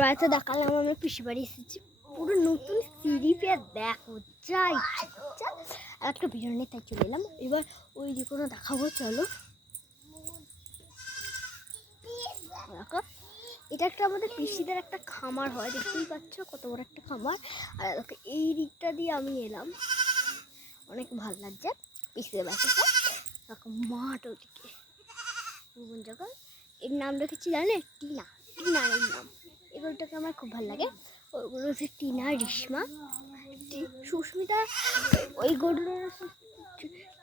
বাড়িতে দেখালাম আমরা পিসি বাড়ি এসেছি, পুরো নতুন সিঁড়ি পেয়ে দেখো যা ইচ্ছা একটা ভিডিও নিয়ে তাই চলে এলাম। এবার ওই দিকে দেখাবো, চলো। দেখো এটা একটা আমাদের পিসিদের একটা খামার হয়, দেখতেই পাচ্ছ কত বড় একটা খামার। আর দেখো এই দিকটা দিয়ে আমি এলাম, অনেক ভালো লাগছে পিসিদের বাড়িতে। দেখো মাঠ ওদিকে কোন জায়গা, এর নাম রেখেছি জানে টিনা, টিনার এর নাম। এগুলোটাকে আমার খুব ভালো লাগে। ওইগুলো হচ্ছে টিনা, রিশ্মা, সুস্মিতা, ওই গরুগুলো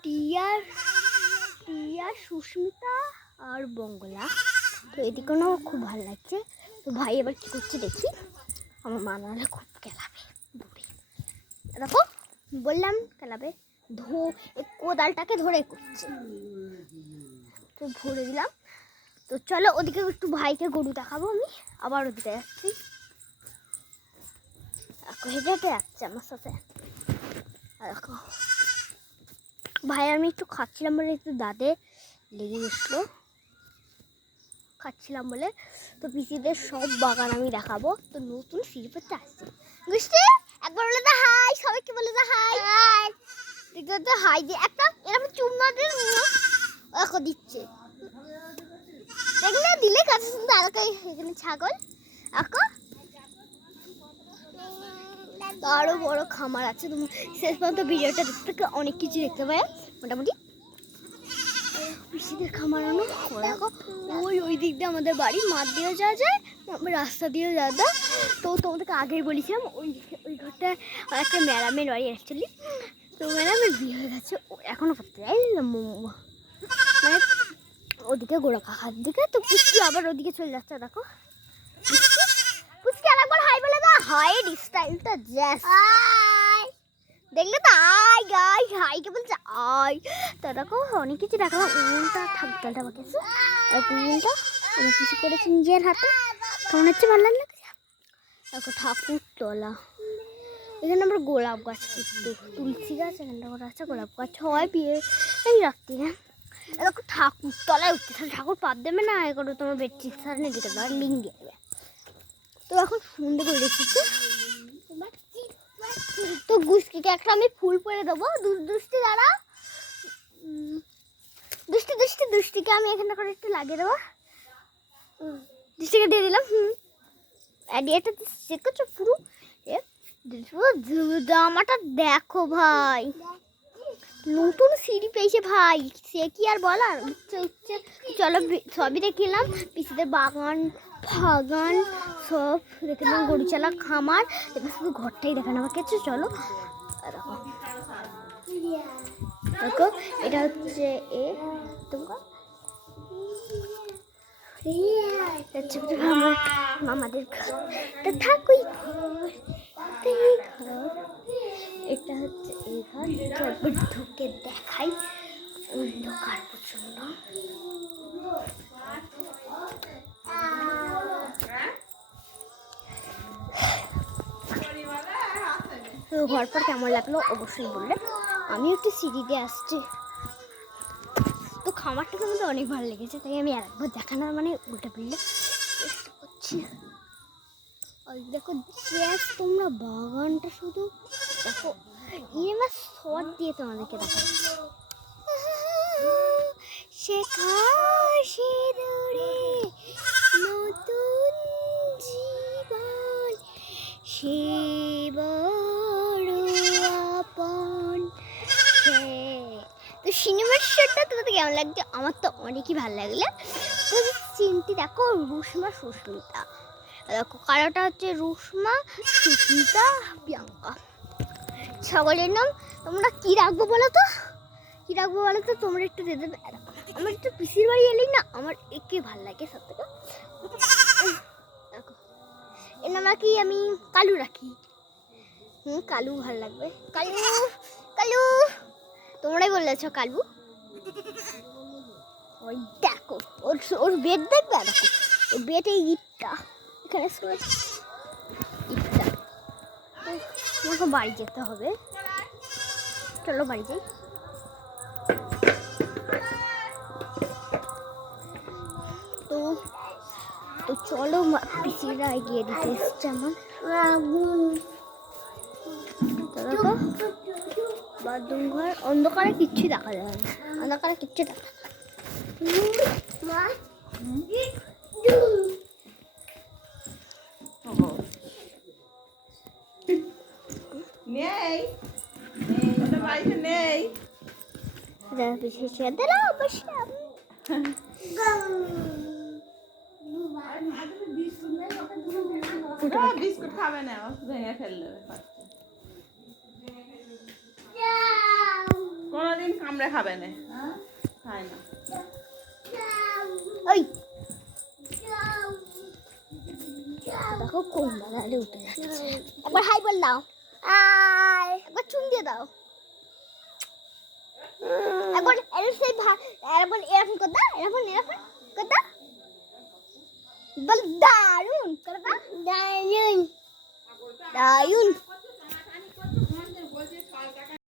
টিয়া, টিয়া, সুস্মিতা আর বঙ্গলা। তো এদিকে আমার খুব ভালো লাগছে। তো ভাই এবার কী করছে দেখি, আমার মা নাহলে খুব খেলাবে বুড়ি। দেখো বললাম খেলাবে, কোদালটাকে ধরে করছে। তো ভরে দিলাম। তো চলো ওদিকে একটু ভাইকে গরু দেখাবো, আমি আবার ওদিকে যাচ্ছি। হেঁটে হেঁটে যাচ্ছে আমার সাথে। দেখো ভাই আমি একটু খাচ্ছিলাম বলে একটু দাঁতে লেগে গেছিলো, খাচ্ছিলাম বলে। তো পিসিদের সব বাগান আমি দেখাবো। তো নতুন সিঁড়িপথে আসছে গুষ্টি, একবার বলে দা হাই, সবাইকে বলে দা হাই। দেখতে হাই দিয়ে একটা এরকম চুম্মা দিয়ে দেখো দিচ্ছে, দেখলে দিলে কাছে শুনতে আলাদা। এখানে ছাগল, দেখো আরো বড় খামার আছে। তুমি শেষ পর্যন্ত ভিডিওটা দেখতে অনেক কিছু দেখতে পাবে। মোটামুটি পিসিদের খামার আনো দেখো, ওই দিক দিয়ে আমাদের বাড়ি, মাঠ দিয়েও যাওয়া যায়, রাস্তা দিয়েও যাওয়া যায়। তো তোমাদেরকে আগেই বলেছিলাম ওই ঘরটা একটা ম্যাডামের বাড়ি অ্যাকচুয়ালি। তো ম্যাডামের বিয়ে হয়ে গেছে, এখনও করতে যায় মানে ওদিকে গোড়া কাকার দিকে। তো পুষ্টি আবার ওদিকে চলে যাচ্ছে। দেখো পুষ্টি আরেকবার হাই বলে দাও, হাইয়ের স্টাইলটা জ্যাস, দেখলে তো আই গাই হাইকে বলছে আই। তা দেখো অনেক কিছু দেখালাম। উনুনটা ঠাকুরটা বাকি আর উনুনটা আমি কিছু করেছি নিজের হাতে, কেমন হচ্ছে ভালো লাগলো। দেখো ঠাকুরতলা, এখানে আমরা গোলাপ গাছ করতো, তুলসী গাছ এখানটা করা আছে, গোলাপ গাছ হয় বিয়ে এই রাত্রিরে। দেখো ঠাকুরতলায় উঠতে, ঠাকুর পাত দেবে না, এ করো তোমার বেডশিট সারানে দিতে দেবে, লিঙ্ক দিয়ে দেবে। তো এখন সুন্দর করে রেখেছি। তো গুষ্টিকে একটা আমি ফুল পরে দেবো, দুষ্টি দ্বারা দুষ্টিকে আমি এখানে করে একটু লাগিয়ে দেবো, দুষ্টিকে দিয়ে দিলাম। এটা দেখছো পুরো জামাটা দেখো ভাই, নতুন সিঁড়ি পেয়েছে ভাই, সে কি আর বলার। চলো সবই দেখলাম, পিসিদের বাগান ফাগান সব দেখলাম, গরুচালা খামার, এবার শুধু ঘরটাই দেখানো আমার কাছে। চলো দেখো, দেখো এটা হচ্ছে এ তোমার মামাদের ঘর, এটা থাকুই ঘর, এটা হচ্ছে এই ঘর। একবার ঢুকে দেখাই, অন্ধকার প্রচন্ড। তো ঘর পর কেমন লাগলো অবশ্যই বললে। আমি একটু সিঁড়ি দিয়ে আসছি। তো খামারটাকে আমাদের অনেক ভালো লেগেছে, তাই আমি আরেকবার দেখানোর মানে উল্টা পিল্লে চেষ্টা করছি। ওই দেখো জ্যাস, তোমরা বাগানটা শুধু দেখো, এবার শট দিয়ে তোমাদেরকে দেখো। শেখা দূরে নতুন জীবন, সে বড় আপন। তো সিনেমার শটটা তোমাদের কেমন লাগছে? আমার তো অনেকই ভালো লাগলো। তো চিনটি দেখো, রুশ্মা সুস্মিতা, দেখো কালোটা হচ্ছে রুশ্মা, সুস্মিতা, প্রিয়াঙ্কা। ছাগলের নাম তোমরা কি রাখবো বলো তো, কি রাখবো বলো তো, তোমরা একটু দিয়ে দেবে। আমার একটু পিসির বাড়ি এলেই না আমার একে ভালো লাগে সব থেকে। দেখো এর নাম কি আমি কালু রাখি, কালু ভালো লাগবে, কালু কালু, তোমরাই বলেছ কালু। ওই দেখো ওর বেড দেখবে, দেখো ওর বেডে ইটটা এখানে ইটটা। আমাকে বাড়ি যেতে হবে, চলো বাড়ি যাই। তো চলো পিসিরা এগিয়ে দিতে এসছে আমার। বাথরুম ঘর অন্ধকারে কিচ্ছু দেখা যায় না, অন্ধকারে কিচ্ছু দেখা যায় না। নেই বাড়িতে নেই। বিস্কুট খাবে না, ভেঙে ফেললে কোনোদিন কামড়ে খাবে না, খায় না। ওই দেখো কোন বাগানে উঠে যাচ্ছে। একবার হাই বল দাও, একবার চুম দিয়ে দাও, একবার সেই একবার এরকম কথা, এরকম কথা বল। দারুন দারুন দারুন।